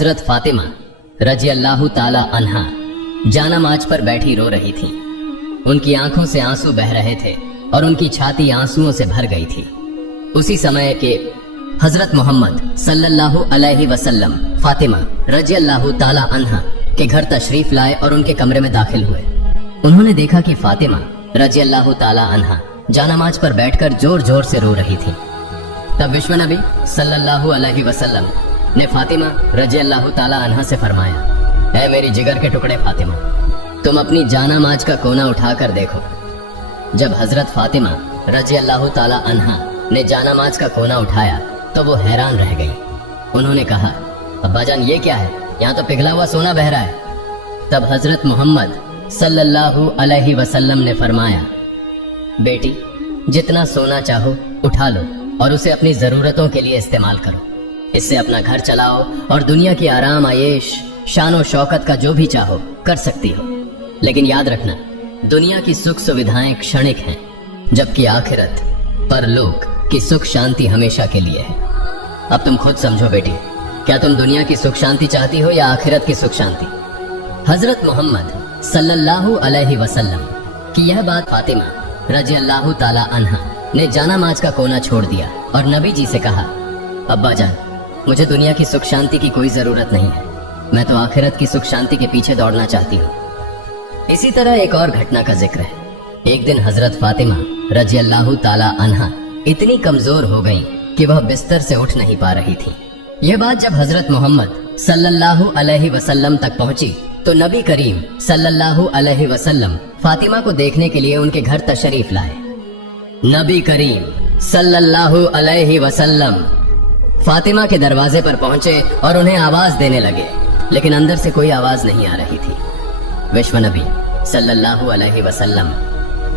हजरत फातिमा रजी अल्लाह ताला अन्हा जानामाज पर बैठी रो रही थी। उनकी आंखों से आंसू बह रहे थे और उनकी छाती आंसुओं से भर गई थी। उसी समय के हजरत मोहम्मद सल्लल्लाहु अलैहि वसल्लम फातिमा रजी अल्लाह ताला अन्हा के घर तशरीफ लाए और उनके कमरे में दाखिल हुए। उन्होंने देखा कि फातिमा रजी अल्लाह ताला अन्हा जानामाज पर बैठकर जोर जोर से रो रही थी। तब विश्व नबी सल्लल्लाहु अलैहि वसल्लम ने फातिमा रजी अल्लाह ताला अन्हा से फरमाया, ऐ मेरी जिगर के टुकड़े फातिमा, तुम अपनी जानामाज का कोना उठाकर देखो। जब हजरत फातिमा रजी अल्लाह ताला अन्हा ने जानामाज का कोना उठाया तो वो हैरान रह गई। उन्होंने कहा, अब्बा जान ये क्या है, यहाँ तो पिघला हुआ सोना बह रहा है। तब हजरत मोहम्मद सल्लल्लाहु अलैहि वसल्लम ने फरमाया, बेटी जितना सोना चाहो उठा लो और उसे अपनी जरूरतों के लिए इस्तेमाल करो। इससे अपना घर चलाओ और दुनिया की आराम आयेश शान शौकत का जो भी चाहो कर सकती हो। लेकिन याद रखना, दुनिया की सुख सुविधाएं क्षणिक हैं, जबकि आखिरत परलोक की सुख शांति हमेशा के लिए है। अब तुम खुद समझो बेटी, क्या तुम दुनिया की सुख शांति चाहती हो या आखिरत की सुख शांति? हजरत मोहम्मद सल्लल्लाहु अलैहि वसल्लम की यह बात फातिमा रजी अल्लाह ताला अन्हा ने जानामाज का कोना छोड़ दिया और नबी जी से कहा, अब्बा जान मुझे दुनिया की सुख शांति की कोई जरूरत नहीं है, मैं तो आखिरत की सुख शांति के पीछे दौड़ना चाहती हूँ। इसी तरह एक और घटना का जिक्र है। एक दिन हजरत फातिमा रजी अल्लाह ताला अन्हा इतनी कमजोर हो गईं कि वह बिस्तर से उठ नहीं पा रही थी। यह बात जब हजरत मोहम्मद सल्लल्लाहु अलैहि वसल्लम तक पहुंची तो नबी करीम सल्लल्लाहु अलैहि वसल्लम फातिमा को देखने के लिए उनके घर तशरीफ लाए। नबी करीम सल्लल्लाहु अलैहि वसल्लम फातिमा के दरवाजे पर पहुंचे और उन्हें आवाज देने लगे, लेकिन अंदर से कोई आवाज नहीं आ रही थी। विश्व नबी सल्लल्लाहु अलैहि वसल्लम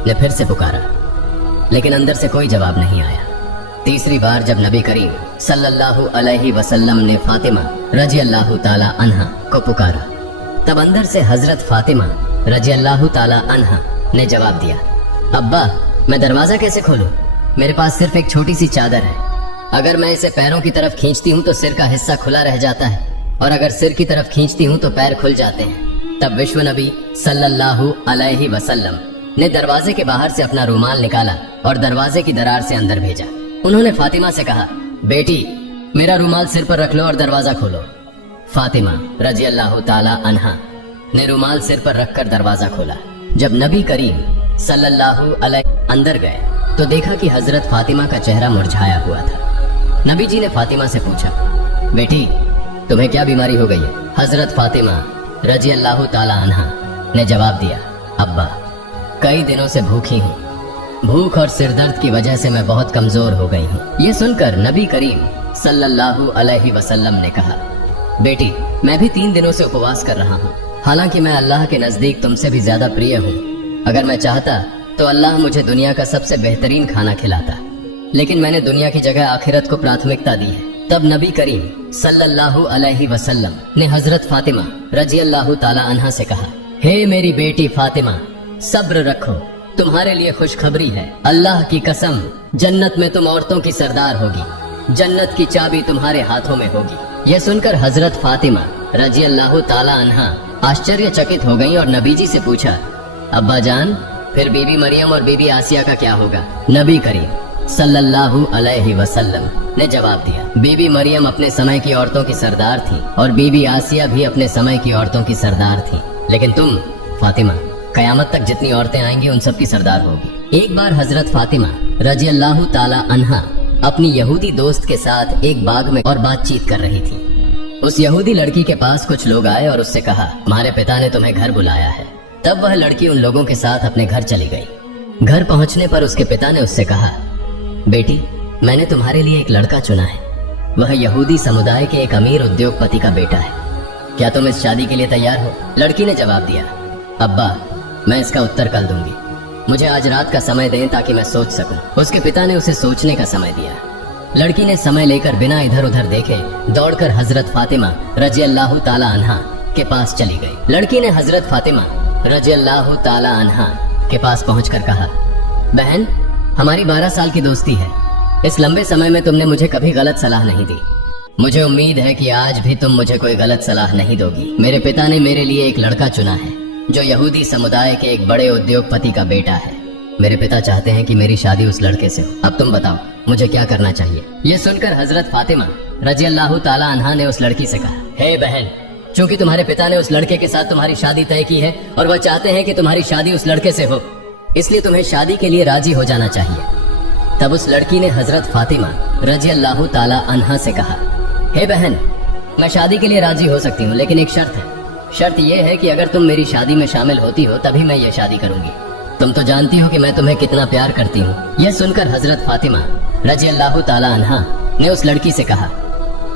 ने फिर से पुकारा, लेकिन अंदर से कोई जवाब नहीं आया। तीसरी बार जब नबी करीम सल्लल्लाहु अलैहि वसल्लम ने फातिमा रजी अल्लाह ताला अन्हा को पुकारा, तब अंदर से हजरत फातिमा रजी अल्लाह ताला अन्हा ने जवाब दिया, अब्बा मैं दरवाजा कैसे खोलूं? मेरे पास सिर्फ एक छोटी सी चादर है। अगर मैं इसे पैरों की तरफ खींचती हूँ तो सिर का हिस्सा खुला रह जाता है, और अगर सिर की तरफ खींचती हूँ तो पैर खुल जाते हैं। तब विश्व नबी सल्लल्लाहु अलैहि वसल्लम ने दरवाजे के बाहर से अपना रुमाल निकाला और दरवाजे की दरार से अंदर भेजा। उन्होंने फातिमा से कहा, बेटी मेरा रुमाल सिर पर रख लो और दरवाजा खोलो। फातिमा रजी अल्लाह ताला अन्हा ने रुमाल सिर पर रखकर दरवाजा खोला। जब नबी करीम सल्लल्लाहु अलैहि अंदर गए तो देखा कि हजरत फातिमा का चेहरा मुरझाया हुआ था। नबी जी ने फातिमा से पूछा, बेटी तुम्हें क्या बीमारी हो गई है? हजरत फातिमा रजी अल्लाह ताला अन्हा ने जवाब दिया, अब्बा कई दिनों से भूखी हूँ, भूख और सिरदर्द की वजह से मैं बहुत कमजोर हो गई हूँ। ये सुनकर नबी करीम सल्लल्लाहु अलैहि वसल्लम ने कहा, बेटी मैं भी 3 दिनों से उपवास कर रहा हूँ, हालांकि मैं अल्लाह के नजदीक तुमसे भी ज्यादा प्रिय हूँ। अगर मैं चाहता तो अल्लाह मुझे दुनिया का सबसे बेहतरीन खाना खिलाता, लेकिन मैंने दुनिया की जगह आखिरत को प्राथमिकता दी है। तब नबी करीम सल्लल्लाहु अलैहि वसल्लम ने हजरत फातिमा रजी अल्लाह ताला अन्हा से कहा, हे मेरी बेटी फातिमा सब्र रखो, तुम्हारे लिए खुशखबरी है, अल्लाह की कसम जन्नत में तुम औरतों की सरदार होगी, जन्नत की चाबी तुम्हारे हाथों में होगी। यह सुनकर हजरत फातिमा रजी अल्लाह ताला अन्हा आश्चर्यचकित हो गईं और नबी जी से पूछा, अब्बा जान फिर बीबी मरियम और बीबी आसिया का क्या होगा? नबी करीम सल्लल्लाहु अलैहि वसल्लम ने जवाब दिया, बीबी मरियम अपने समय की औरतों की सरदार थी और बीबी आसिया भी अपने समय की औरतों की सरदार थी, लेकिन तुम फातिमा कयामत तक जितनी औरतें आएंगी उन सब की सरदार होगी। एक बार हजरत फातिमा रजी अल्लाह ताला अन्हा अपनी यहूदी दोस्त के साथ एक बाग में और बातचीत कर रही थी। उस यहूदी लड़की के पास कुछ लोग आए और उससे कहा, हमारे पिता ने तुम्हें घर बुलाया है। तब वह लड़की उन लोगों के साथ अपने घर चली गई। घर पहुंचने पर उसके पिता ने उससे कहा, बेटी मैंने तुम्हारे लिए एक लड़का चुना है, वह यहूदी समुदाय के एक अमीर उद्योगपति का बेटा है, क्या तुम इस शादी के लिए तैयार हो? लड़की ने जवाब दिया, अब्बा मैं इसका उत्तर कल दूंगी, मुझे आज रात का समय दें ताकि मैं सोच सकूं। उसके पिता ने उसे सोचने का समय दिया। लड़की ने समय लेकर बिना इधर उधर देखे दौड़कर हजरत फातिमा रजी अल्लाह ताला अन्हा के पास चली गई। लड़की ने हजरत फातिमा रजी अल्लाह ताला अन्हा के पास पहुंचकर कहा, बहन हमारी 12 साल की दोस्ती है, इस लंबे समय में तुमने मुझे कभी गलत सलाह नहीं दी, मुझे उम्मीद है कि आज भी तुम मुझे कोई गलत सलाह नहीं दोगी। मेरे पिता ने मेरे लिए एक लड़का चुना है जो यहूदी समुदाय के एक बड़े उद्योगपति का बेटा है। मेरे पिता चाहते हैं कि मेरी शादी उस लड़के से हो। अब तुम बताओ मुझे क्या करना चाहिए। ये सुनकर हजरत फातिमा रजी अल्लाह ताला अन्हा ने उस लड़की से कहा, हे बहन, चूंकि तुम्हारे पिता ने उस लड़के के साथ तुम्हारी शादी तय की है और वह चाहते हैं कि तुम्हारी शादी उस लड़के से हो, इसलिए तुम्हें शादी के लिए राजी हो जाना चाहिए। तब उस लड़की ने हजरत फातिमा रजी अल्लाह ताला अन्हा से कहा, हे बहन, मैं शादी के लिए राजी हो सकती हूँ, लेकिन एक शर्त है। शर्त यह है कि अगर तुम मेरी शादी में शामिल होती हो तभी मैं ये शादी करूंगी। तुम तो जानती हो कि मैं तुम्हें कितना प्यार करती हूँ। यह सुनकर हजरत फातिमा रजी अल्लाह ताला अन्हा ने उस लड़की से कहा,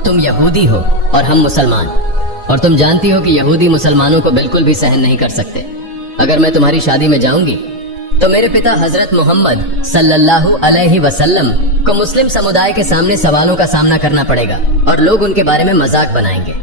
तुम यहूदी हो और हम मुसलमान, और तुम जानती हो कि यहूदी मुसलमानों को बिल्कुल भी सहन नहीं कर सकते। अगर मैं तुम्हारी शादी में जाऊंगी तो मेरे पिता हजरत मोहम्मद सल्लल्लाहु अलैहि वसल्लम को मुस्लिम समुदाय के सामने सवालों का सामना करना पड़ेगा और लोग उनके बारे में मजाक बनाएंगे।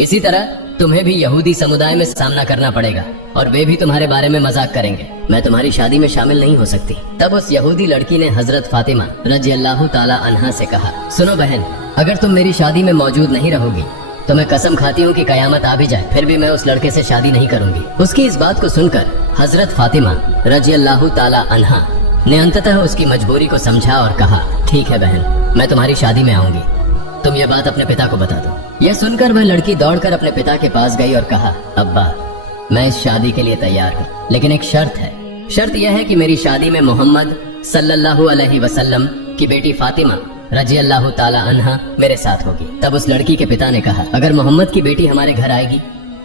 इसी तरह तुम्हें भी यहूदी समुदाय में सामना करना पड़ेगा और वे भी तुम्हारे बारे में मजाक करेंगे। मैं तुम्हारी शादी में शामिल नहीं हो सकती। तब उस यहूदी लड़की ने हजरत फातिमा रजी अल्लाह ताला अन्हा से कहा, सुनो बहन, अगर तुम मेरी शादी में मौजूद नहीं रहोगी तो मैं कसम खाती हूँ कि कयामत आ भी जाए फिर भी मैं उस लड़के से शादी नहीं करूंगी। उसकी इस बात को सुनकर हजरत फातिमा रजी अल्लाह ताला अन्हा ने अंततः उसकी मजबूरी को समझा और कहा, ठीक है बहन, मैं तुम्हारी शादी में आऊंगी, तुम ये बात अपने पिता को बता दो। यह सुनकर वह लड़की दौड़कर अपने पिता के पास गई और कहा, अब्बा, मैं इस शादी के लिए तैयार हूँ, लेकिन एक शर्त है। शर्त यह है कि मेरी शादी में मोहम्मद सल्लल्लाहु अलैहि वसल्लम की बेटी फातिमा रजी अल्लाह ताला अन्हा मेरे साथ होगी। तब उस लड़की के पिता ने कहा, अगर मोहम्मद की बेटी हमारे घर आएगी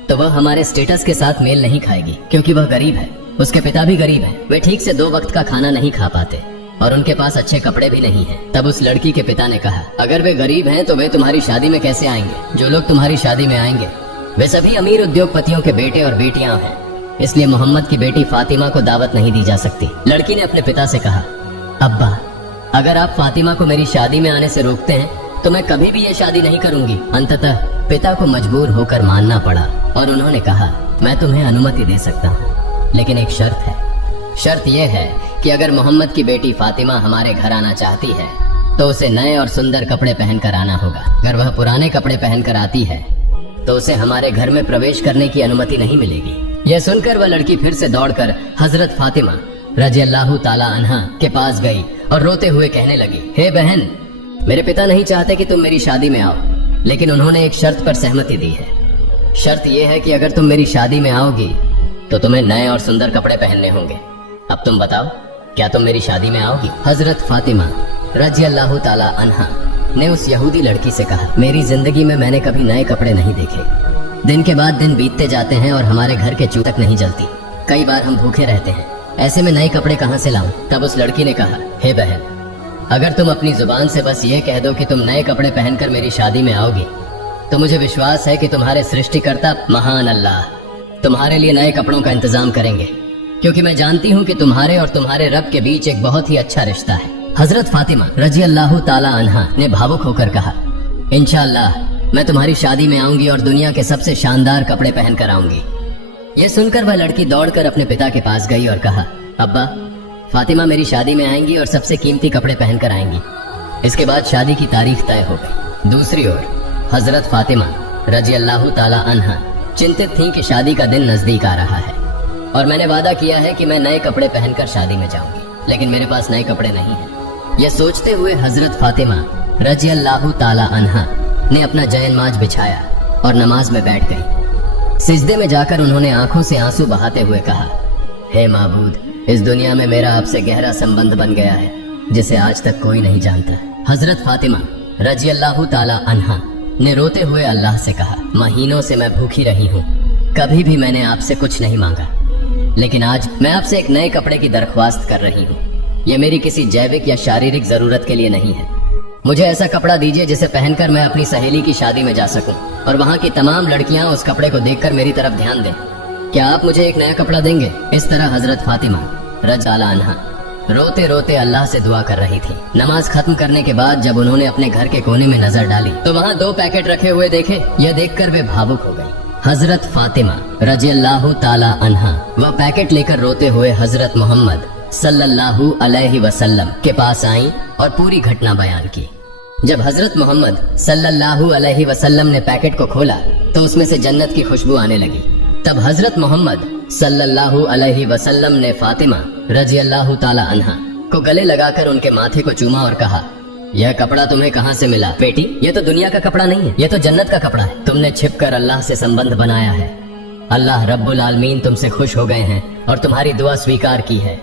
तो वह हमारे स्टेटस के साथ मेल नहीं खाएगी, क्योंकि वह गरीब है। उसके पिता भी गरीब है, वे ठीक से 2 वक्त का खाना नहीं खा पाते और उनके पास अच्छे कपड़े भी नहीं हैं। तब उस लड़की के पिता ने कहा, अगर वे गरीब हैं तो वे तुम्हारी शादी में कैसे आएंगे? जो लोग तुम्हारी शादी में आएंगे वे सभी अमीर उद्योगपतियों के बेटे और बेटियां हैं, इसलिए मोहम्मद की बेटी फातिमा को दावत नहीं दी जा सकती। लड़की ने अपने पिता से कहा, अब्बा, अगर आप फातिमा को मेरी शादी में आने से रोकते हैं तो मैं कभी भी ये शादी नहीं करूंगी। अंततः पिता को मजबूर होकर मानना पड़ा और उन्होंने कहा, मैं तुम्हें अनुमति दे सकता हूँ, लेकिन एक शर्त है। शर्त यह है कि अगर मोहम्मद की बेटी फातिमा हमारे घर आना चाहती है तो उसे नए और सुंदर कपड़े पहनकर आना होगा। अगर वह पुराने कपड़े पहनकर आती है तो उसे हमारे घर में प्रवेश करने की अनुमति नहीं मिलेगी। यह सुनकर वह लड़की फिर से दौड़कर हजरत फातिमा रजी अल्लाह ताला अन्हा के पास गई और रोते हुए कहने लगी, हे बहन, मेरे पिता नहीं चाहते कि तुम मेरी शादी में आओ, लेकिन उन्होंने एक शर्त पर सहमति दी है। शर्त यह है कि अगर तुम मेरी शादी में आओगी तो तुम्हें नए और सुंदर कपड़े पहनने होंगे। अब तुम बताओ, क्या तुम मेरी शादी में आओगी? हजरत फातिमा रजी अल्लाह ताला अन्हा ने उस यहूदी लड़की से कहा, मेरी जिंदगी में मैंने कभी नए कपड़े नहीं देखे। दिन के बाद दिन बीतते जाते हैं और हमारे घर के चूल्हे तक नहीं जलती। कई बार हम भूखे रहते हैं, ऐसे में नए कपड़े कहाँ से लाऊं? तब उस लड़की ने कहा, हे बहन, अगर तुम अपनी जुबान से बस ये कह दो कि तुम नए कपड़े पहनकर मेरी शादी में आओगी तो मुझे विश्वास है कि तुम्हारे सृष्टिकर्ता महान अल्लाह तुम्हारे लिए नए कपड़ों का इंतजाम करेंगे, क्योंकि मैं जानती हूँ कि तुम्हारे और तुम्हारे रब के बीच एक बहुत ही अच्छा रिश्ता है। हजरत फातिमा रजी अल्लाह ताला अन्हा ने भावुक होकर कहा, इंशाअल्लाह मैं तुम्हारी शादी में आऊंगी और दुनिया के सबसे शानदार कपड़े पहनकर आऊंगी। ये सुनकर वह लड़की दौड़कर अपने पिता के पास गई और कहा, अब्बा, फातिमा मेरी शादी में आएंगी और सबसे कीमती कपड़े पहनकर आएंगी। इसके बाद शादी की तारीख तय हो गई। दूसरी ओर हजरत फातिमा रजी अल्लाह ताला अन्हा चिंतित थी कि शादी का दिन नजदीक आ रहा है और मैंने वादा किया है कि मैं नए कपड़े पहनकर शादी में जाऊंगी, लेकिन मेरे पास नए कपड़े नहीं हैं। यह सोचते हुए हजरत फातिमा रजी अल्लाह ताला अन्हा ने अपना जयनमाज बिछाया और नमाज में बैठ गई। सिजदे में जाकर उन्होंने आंखों से आंसू बहाते हुए कहा, हे माबूद, इस दुनिया में मेरा आपसे गहरा संबंध बन गया है जिसे आज तक कोई नहीं जानता। हजरत फातिमा रजी अल्लाह ताला अन्हा ने रोते हुए अल्लाह से कहा, महीनों से मैं भूखी रही हूँ, कभी भी मैंने आपसे कुछ नहीं मांगा, लेकिन आज मैं आपसे एक नए कपड़े की दरख्वास्त कर रही हूँ। यह मेरी किसी जैविक या शारीरिक जरूरत के लिए नहीं है। मुझे ऐसा कपड़ा दीजिए जिसे पहनकर मैं अपनी सहेली की शादी में जा सकूं और वहाँ की तमाम लड़कियां उस कपड़े को देखकर मेरी तरफ ध्यान दें। क्या आप मुझे एक नया कपड़ा देंगे? इस तरह हजरत फातिमा रजी अल्लाह अन्हा रोते रोते अल्लाह से दुआ कर रही थी। नमाज खत्म करने के बाद जब उन्होंने अपने घर के कोने में नजर डाली तो वहाँ 2 पैकेट रखे हुए देखे। यह देखकर वे भावुक हो गई। हजरत फातिमा रजी अल्लाह ताला अन्हा वह पैकेट लेकर रोते हुए हजरत मोहम्मद सल्लल्लाहु अलैहि वसल्लम के पास आई और पूरी घटना बयान की। जब हजरत मोहम्मद सल्लल्लाहु अलैहि वसल्लम ने पैकेट को खोला तो उसमें से जन्नत की खुशबू आने लगी। तब हजरत मोहम्मद सल्लल्लाहु अलैहि वसल्लम ने फातिमा रजी अल्लाह ताला अन्हा को गले लगाकर उनके माथे को चूमा और कहा, यह कपड़ा तुम्हें कहाँ से मिला बेटी? यह तो दुनिया का कपड़ा नहीं है, यह तो जन्नत का कपड़ा है। तुमने छिपकर अल्लाह से संबंध बनाया है। अल्लाह रब्बुल आलमीन तुमसे खुश हो गए हैं और तुम्हारी दुआ स्वीकार की है।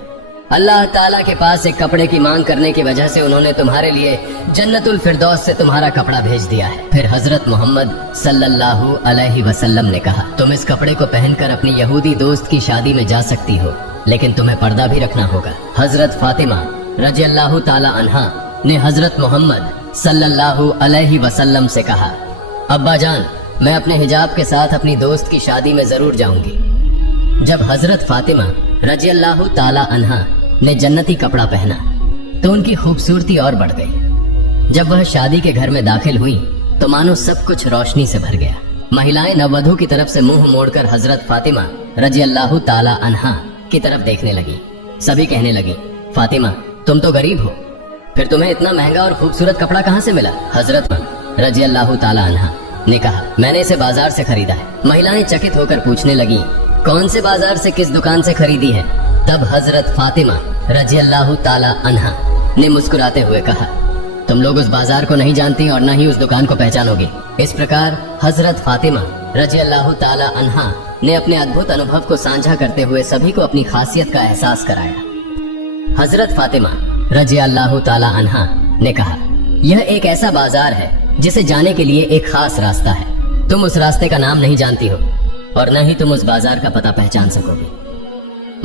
अल्लाह ताला के पास एक कपड़े की मांग करने की वजह से उन्होंने तुम्हारे लिए जन्नतुल फिरदौस से तुम्हारा कपड़ा भेज दिया है। फिर हजरत मोहम्मद सल्लल्लाहु अलैहि वसल्लम ने कहा, तुम इस कपड़े को पहनकर अपनी यहूदी दोस्त की शादी में जा सकती हो, लेकिन तुम्हें पर्दा भी रखना होगा। हजरत फातिमा रजी अल्लाह ताला अन्हा ने हजरत मोहम्मद सल्लल्लाहु अलैहि वसल्लम से कहा, अब्बा जान, मैं अपने हिजाब के साथ अपनी दोस्त की शादी में जरूर जाऊंगी। जब हजरत फातिमा रजी अल्लाह ताला अन्हा ने जन्नती कपड़ा पहना तो उनकी खूबसूरती और बढ़ गई। जब वह शादी के घर में दाखिल हुई तो मानो सब कुछ रोशनी से भर गया। महिलाएं नववधू की तरफ से मुंह मोड़कर हजरत फातिमा रजी अल्लाह ताला अन्हा की तरफ देखने लगी। सभी कहने लगी, फातिमा तुम तो गरीब हो, फिर तुम्हें इतना महंगा और खूबसूरत कपड़ा कहाँ से मिला? हजरत रजी अल्लाह ताला अन्हा ने कहा, मैंने इसे बाजार से खरीदा है। महिलाएं चकित होकर पूछने लगी, कौन से बाजार से, किस दुकान से खरीदी है? तब हजरत फातिमा रजी अल्लाह ताला अन्हा ने मुस्कुराते हुए कहा, तुम लोग उस बाजार को नहीं जानती और न ही उस दुकान को पहचानोगे। इस प्रकार हजरत फातिमा रजी अल्लाह ताला अन्हा ने अपने अद्भुत अनुभव को साझा करते हुए सभी को अपनी खासियत का एहसास कराया। हजरत फातिमा रजी अल्लाह ताला अन्हा ने कहा, यह एक ऐसा बाजार है जिसे जाने के लिए एक खास रास्ता है। तुम उस रास्ते का नाम नहीं जानती हो और न ही तुम उस बाजार का पता पहचान सकोगी।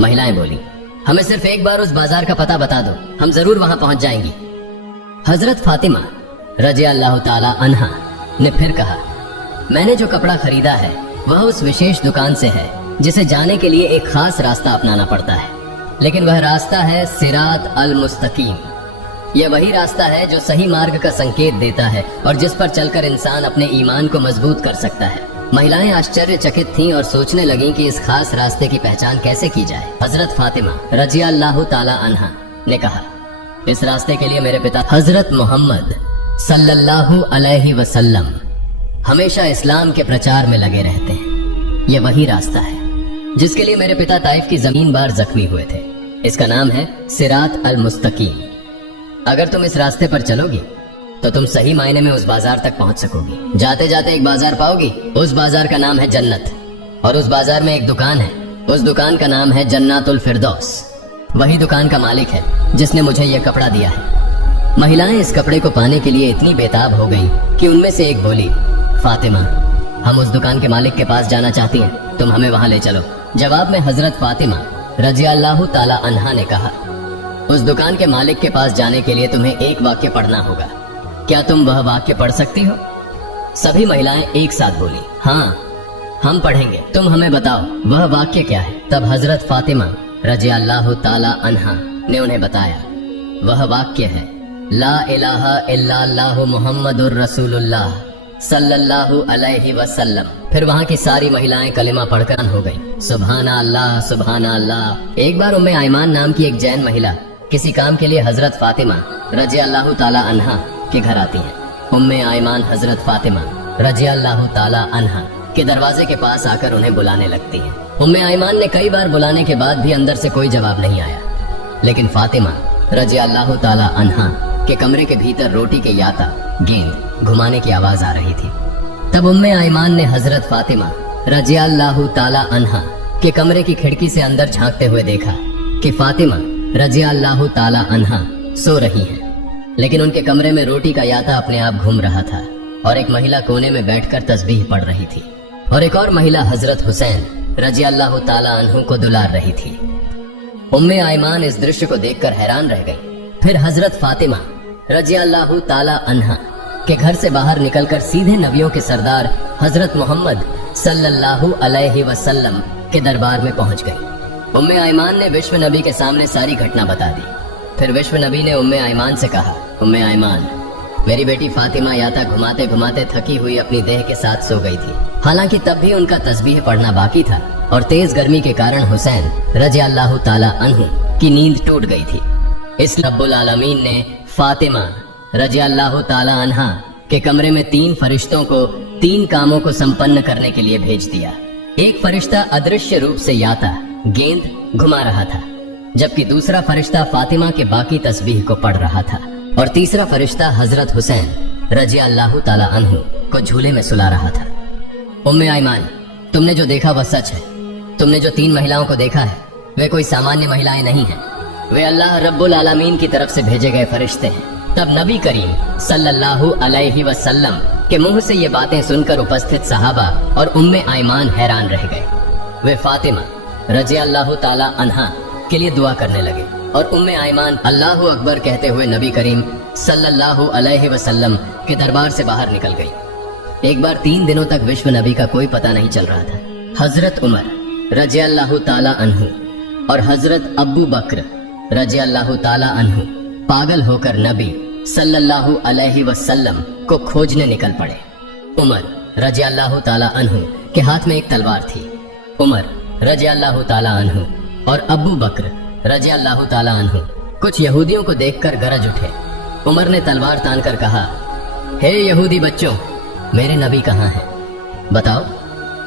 महिलाएं बोली, हमें सिर्फ एक बार उस बाजार का पता बता दो, हम जरूर वहां पहुंच जाएंगी। हजरत फातिमा रजी अल्लाह ताला अन्हा ने फिर कहा, मैंने जो कपड़ा खरीदा है वह उस विशेष दुकान से है जिसे जाने के लिए एक खास रास्ता अपनाना पड़ता है, लेकिन वह रास्ता है सिरात अल मुस्तकीम। यह वही रास्ता है जो सही मार्ग का संकेत देता है और जिस पर चलकर इंसान अपने ईमान को मजबूत कर सकता है। महिलाएं आश्चर्यचकित थीं और सोचने लगीं कि इस खास रास्ते की पहचान कैसे की जाए। हजरत फातिमा रजी अल्लाह ताला अन्हा ने कहा, इस रास्ते के लिए मेरे पिता हजरत मोहम्मद सल्लल्लाहु अलैहि वसल्लम हमेशा इस्लाम के प्रचार में लगे रहते हैं। यह वही रास्ता है जिसके लिए मेरे पिता ताइफ की जमीन बार जख्मी हुए थे। इसका नाम है सिरात अल मुस्तकीम। अगर तुम इस रास्ते पर चलोगी तो तुम सही मायने में उस बाजार तक पहुंच सकोगी। जाते जाते एक बाजार पाओगी, उस बाजार का नाम है जन्नत, और उस बाजार में एक दुकान है, उस दुकान का नाम है जन्नतुल फिरदौस। वही दुकान का मालिक है जिसने मुझे यह कपड़ा दिया है। महिलाएं इस कपड़े को पाने के लिए इतनी बेताब हो गई कि उनमें से एक बोली, फातिमा हम उस दुकान के मालिक के पास जाना चाहती हैं, तुम हमें वहां ले चलो। जवाब में हजरत फातिमा रजी अल्लाह ताला अन्हा ने कहा, उस दुकान के मालिक के पास जाने के लिए तुम्हें एक वाक्य पढ़ना होगा, क्या तुम वह वाक्य पढ़ सकती हो? सभी महिलाएं एक साथ बोली, हाँ हम पढ़ेंगे, तुम हमें बताओ वह वाक्य क्या है। तब हजरत फातिमा रजी अल्लाह ताला अन्हा ने उन्हें बताया, वह वाक्य है, ला इलाहा इल्लल्लाहु मुहम्मदुर रसूलुल्लाह सल्लल्लाहु अलैहि वसल्लम। फिर वहाँ की सारी महिलाएं कलिमा पढ़कर हो गईं। सुभान अल्लाह सुभान अल्लाह। एक बार उम्मे आयमान नाम की एक जैन महिला किसी काम के लिए हजरत फातिमा रजी अल्लाह ताला अन्हा के घर आती है। उम्मे आयमान हजरत फातिमा रजी अल्लाह ताला अन्हा के दरवाजे के पास आकर उन्हें बुलाने लगती है। उम्मे आयमान ने कई बार बुलाने के बाद भी अंदर से कोई जवाब नहीं आया, लेकिन फातिमा रजी अल्लाह ताला अन्हा के कमरे के भीतर रोटी के याता गेंद घुमाने की आवाज आ रही थी। तब उम्मे आयमान ने हजरत फातिमा रजी अल्लाह ताला अन्हा के कमरे की खिड़की से अंदर झांकते हुए देखा कि फातिमा रजी अल्लाह ताला अन्हा सो रही हैं, लेकिन उनके कमरे में रोटी का याता अपने आप घूम रहा था और एक महिला कोने में बैठकर तस्बीह पढ़ रही थी और एक और महिला हजरत हुसैन रजी अल्लाह ताला अन्हु को दुलार रही थी। उम्मे आयमान इस दृश्य को देखकर हैरान रह गई। फिर हजरत फातिमा रजी अल्लाह ताला अन्हा के घर से बाहर निकलकर सीधे नबियों के सरदार हजरत मोहम्मद सल्लल्लाहु अलैहि वसल्लम के दरबार में पहुंच गई। उम्मे आयमान ने विश्व नबी के सामने सारी घटना बता दी। फिर विश्व नबी ने उम्मे आयमान से कहा, उम्मे आयमान, मेरी बेटी फातिमा याता घुमाते घुमाते थकी हुई अपनी देह के साथ सो गई थी। हालांकि तब भी उनका तस्बीह पढ़ना बाकी था और तेज गर्मी के कारण हुसैन रजी अल्लाह ताला अन्हु की नींद टूट गई थी। इस रब्बुल आलमीन ने फातिमा रजी अल्लाह ताला अन्हा के कमरे में 3 फरिश्तों को 3 कामों को संपन्न करने के लिए भेज दिया। एक फरिश्ता अदृश्य रूप से याता गेंद घुमा रहा था, जबकि दूसरा फरिश्ता फातिमा के बाकी तस्बीह को पढ़ रहा था और तीसरा फरिश्ता हजरत हुसैन रजी अल्लाह ताला अन्हु को झूले में सुला रहा था। उम्मे आयमान, तुमने जो देखा वह सच है। तुमने जो 3 महिलाओं को देखा है वे कोई सामान्य महिलाएं नहीं हैं, वे अल्लाह रब्बुल आलमीन की तरफ से भेजे गए फरिश्ते हैं। तब नबी करीम सल्लल्लाहु अलैहि वसल्लम के मुंह से ये बातें सुनकर उपस्थित सहाबा और उम्मे आयमान हैरान रह गए। वे फातिमा रजी अल्लाह ताला अन्हा के लिए दुआ करने लगे और उम्मे आयमान अल्लाहु अकबर कहते हुए नबी करीम सल्लल्लाहु अलैहि वसल्लम के दरबार से बाहर निकल गई। एक बार 3 दिनों तक विश्व नबी का कोई पता नहीं चल रहा था। हजरत उमर रजी अल्लाह ताला अन्हु और हजरत अब्बू बकर रजी अल्लाह ताला अन्हु पागल होकर नबी सल्लल्लाहु अलैहि वसल्लम को खोजने निकल पड़े। उमर रजी अल्लाह ताला अन्हु के हाथ में एक तलवार थी। उमर रजी अल्लाह ताला अन्हु और अब्बू बकर रजी अल्लाह ताला अन्हु कुछ यहूदियों को देखकर गरज उठे। उमर ने तलवार तानकर कहा, हे यहूदी बच्चों, मेरे नबी कहाँ हैं? बताओ,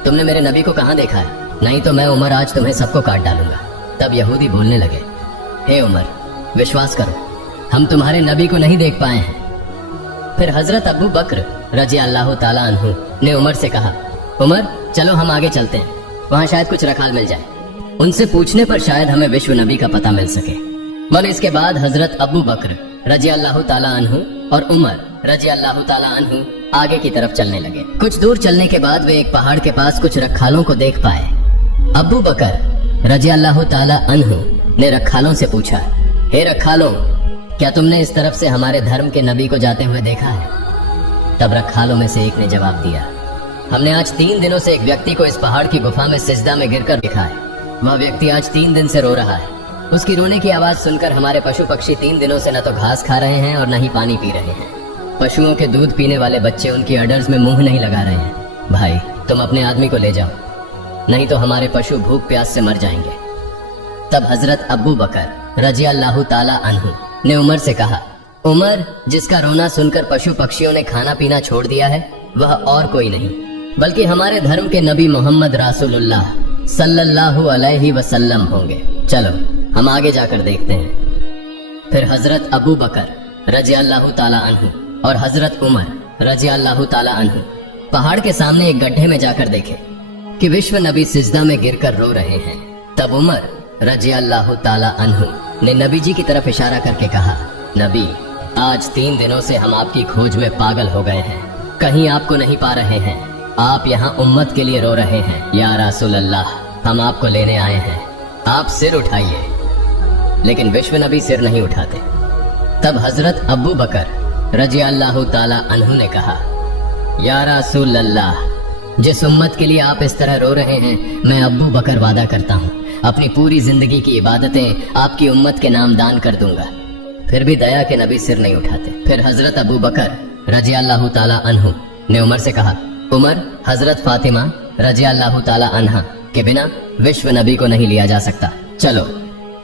तुमने मेरे नबी को कहाँ देखा है? नहीं तो मैं उमर आज तुम्हें सबको काट डालूंगा। तब यहूदी बोलने लगे, हे उमर, विश्वास करो, हम तुम्हारे नबी को नहीं देख पाए हैं। फिर हजरत अब्बू बकर रजी अल्लाह ताला अन्हु ने उमर से कहा, उमर चलो हम आगे चलते हैं, वहाँ शायद कुछ रखाल मिल जाए। उनसे पूछने पर शायद हमें विश्व नबी का पता मिल सके। मगर इसके बाद हजरत अब्बू बकर रजी अल्लाह ताला अन्हु और उमर रजी अल्लाह ताला अन्हु आगे की तरफ चलने लगे। कुछ दूर चलने के बाद वे एक पहाड़ के पास कुछ रखालों को देख पाए। अब्बू बकर रजी अल्लाह ताला अन्हु ने रखालों से पूछा, हे रखालों, क्या तुमने इस तरफ से हमारे धर्म के नबी को जाते हुए देखा है? तब रखालों में से एक ने जवाब दिया, हमने आज 3 दिनों से एक व्यक्ति को इस पहाड़ की गुफा में सिजदा में गिरकर देखा है। वह व्यक्ति आज 3 दिन से रो रहा है। उसकी रोने की आवाज सुनकर हमारे पशु पक्षी 3 दिनों से न तो घास खा रहे हैं और न ही पानी पी रहे हैं। पशुओं के दूध पीने वाले बच्चे उनकी अडर्स में मुंह नहीं लगा रहे हैं। भाई, तुम अपने आदमी को ले जाओ, नहीं तो हमारे पशु भूख प्यास से मर जाएंगे। तब हजरत अब्बू बकर रजी अल्लाह ताला अन्हु ने उमर से कहा, उमर, जिसका रोना सुनकर पशु पक्षियों ने खाना पीना छोड़ दिया है वह और कोई नहीं बल्कि हमारे धर्म के नबी मोहम्मद रसूलुल्लाह सल्लल्लाहु अलैहि वसल्लम होंगे। चलो हम आगे जाकर देखते हैं। फिर हजरत अबू बकर रजी अल्लाह ताला अन्हु और हजरत उमर रजी अल्लाह ताला अन्हु पहाड़ के सामने एक गड्ढे में जाकर देखे कि विश्व नबी सिजदा में गिरकर रो रहे हैं। तब उमर रजी अल्लाह ताला अन्हु ने नबी जी की तरफ इशारा करके कहा, नबी, आज 3 दिनों से हम आपकी खोज में पागल हो गए हैं, कहीं आपको नहीं पा रहे हैं। आप यहाँ उम्मत के लिए रो रहे हैं। या रसूल अल्लाह, हम आपको लेने आए हैं, आप सिर उठाइए। लेकिन विश्व नबी सिर नहीं उठाते। तब हजरत अब्बू बकर रजी अल्लाह ताला अन्हु ने कहा, या रसूल अल्लाह, जिस उम्मत के लिए आप इस तरह रो रहे हैं, मैं अब्बू बकर वादा करता हूँ अपनी पूरी जिंदगी की इबादतें आपकी उम्मत के नाम दान कर दूंगा। फिर भी दया के नबी सिर नहीं उठाते। फिर हजरत अबू बकर रजी अल्लाह ताला अन्हु ने उमर से कहा, उमर, हजरत फातिमा रजी अल्लाह ताला अन्हा के बिना विश्व नबी को नहीं लिया जा सकता। चलो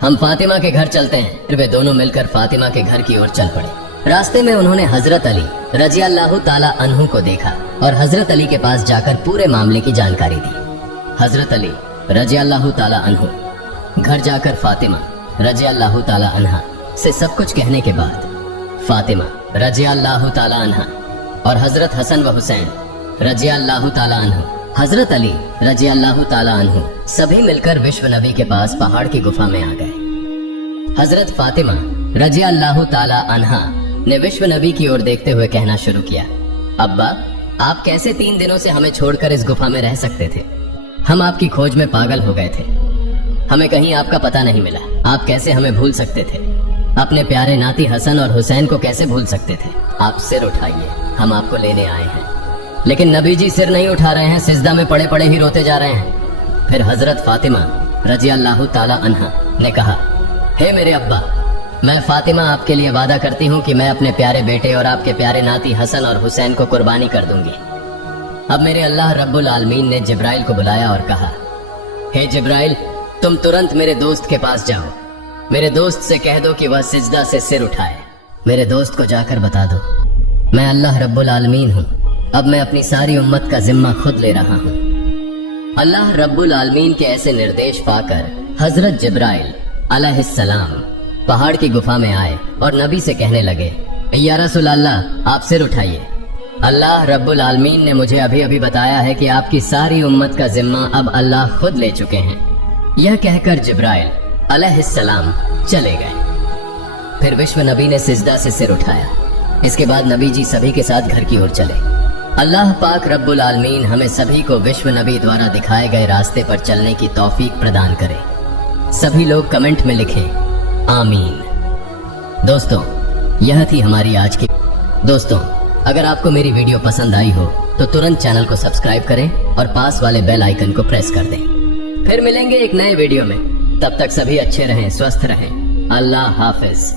हम फातिमा के घर चलते हैं। फिर वे दोनों मिलकर फातिमा के घर की ओर चल पड़े। रास्ते में उन्होंने हजरत अली रजी अल्लाह ताला अन्हु को देखा और हजरत अली के पास जाकर पूरे मामले की जानकारी दी। हजरत अली रजी अल्लाह ताला अन्हु घर जाकर फातिमा रजी अल्लाह ताला अन्हा से सब कुछ कहने के बाद फातिमा रजी अल्लाह ताला अन्हा और हजरत हसन व हुसैन रजी अल्लाह ताला अन्हु, हजरत अली रजी अल्लाह ताला अन्हु सभी मिलकर विश्व नबी के पास पहाड़ की गुफा में आ गए। हजरत फातिमा रजी अल्लाह ताला अन्हा ने विश्व नबी की ओर देखते हुए कहना शुरू किया, अब्बा, आप कैसे 3 दिनों से हमें छोड़कर इस गुफा में रह सकते थे? हम आपकी खोज में पागल हो गए थे, हमें कहीं आपका पता नहीं मिला। आप कैसे हमें भूल सकते थे? अपने प्यारे नाती हसन और हुसैन को कैसे भूल सकते थे? आप सिर उठाइए, हम आपको लेने आए हैं। लेकिन नबी जी सिर नहीं उठा रहे हैं, सिजदा में पड़े पड़े ही रोते जा रहे हैं। फिर हजरत फातिमा रजी अल्लाह ताला अन्हा ने कहा, हे मेरे अब्बा, मैं फातिमा आपके लिए वादा करती हूँ कि मैं अपने प्यारे बेटे और आपके प्यारे नाती हसन और हुसैन को कुर्बानी कर दूंगी। अब मेरे अल्लाह रब्बुल आलमीन ने जिब्राइल को बुलाया और कहा, हे जिब्राइल, तुम तुरंत मेरे दोस्त के पास जाओ, मेरे दोस्त से कह दो कि वह सिजदा से सिर उठाए। मेरे दोस्त को जाकर बता दो, मैं अल्लाह रब्बुल आलमीन हूँ। अब मैं अपनी सारी उम्मत का जिम्मा खुद ले रहा हूँ। अल्लाह रब्बुल आलमीन के ऐसे निर्देश पाकर हजरत जिब्राइल अलैहिस्सलाम पहाड़ की गुफा में आए और नबी से कहने लगे, या रसूल अल्लाह, आप सिर उठाइए। अल्लाह रब्बुल आलमीन ने मुझे अभी अभी बताया है कि आपकी सारी उम्मत का जिम्मा अब अल्लाह खुद ले चुके हैं। यह कहकर जिब्राइल अलैहिस्सलाम चले गए। फिर विश्व नबी ने सिजदा से सिर उठाया। इसके बाद नबी जी सभी के साथ घर की ओर चले। अल्लाह पाक रब्बुल आलमीन हमें सभी को विश्व नबी द्वारा दिखाए गए रास्ते पर चलने की तौफीक प्रदान करे। सभी लोग कमेंट में लिखें आमीन। दोस्तों, यह थी हमारी आज की। दोस्तों, अगर आपको मेरी वीडियो पसंद आई हो तो तुरंत चैनल को सब्सक्राइब करें और पास वाले बेल आइकन को प्रेस कर दें। फिर मिलेंगे एक नए वीडियो में। तब तक सभी अच्छे रहें, स्वस्थ रहें। अल्लाह हाफिज।